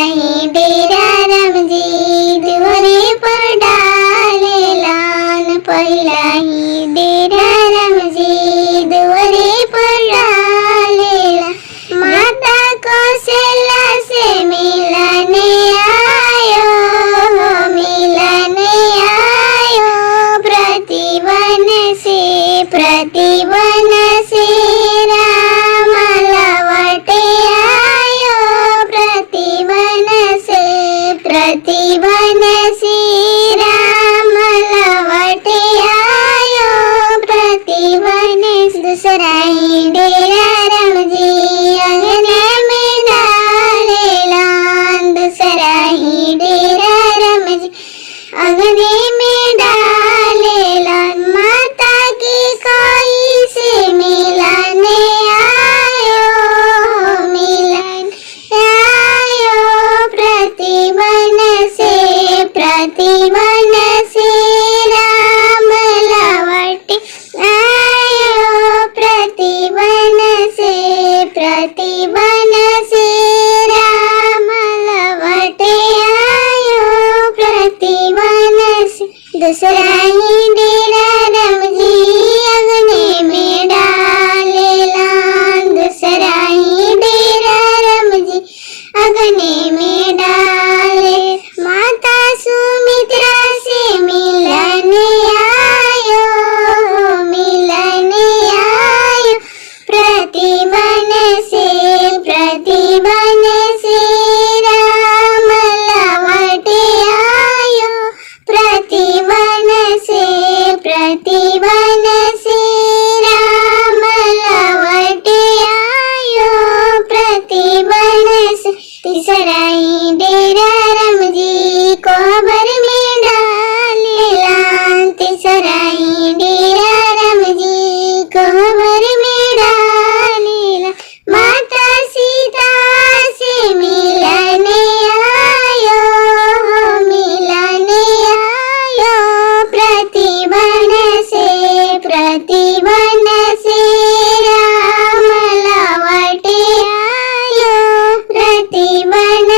ही डेरा रामजी दुवरे पर डालेला पहिला ही डेरा रामजी दुवरे पर डालेला माता कौशल्या से मिलने आयो प्रतिवन से राम लवटे आयो प्रतिवन से राम लवटे आयो प्रतिवन दूसरा ही डेरा रामजी अंगने में डालेला दूसरा ही डेरा रामजी अंगने में डालेला माता की कोई से मिलने आयो प्रतिवन से राम लवटे आयो प्रतिवन से राम लवटे आयो प्रतिवन से दूसरा ही डेरा रामजी अंगने में डालेला दूसरा ही डेरा रामजी अंगने में डाले माता सुमित्रा से मिलने आयो प्रतिवन से राम लवटे आयो प्रतिवन से राम लवटे आयो प्रतिवन से तीसरा ही डेरा रामजी कोहबर में डालेला तीसरा ही डेरा रामजी कोहबर में डालेला माता सीता से मिलने आयो प्रतिवन से राम लवटे आयो प्रतिवन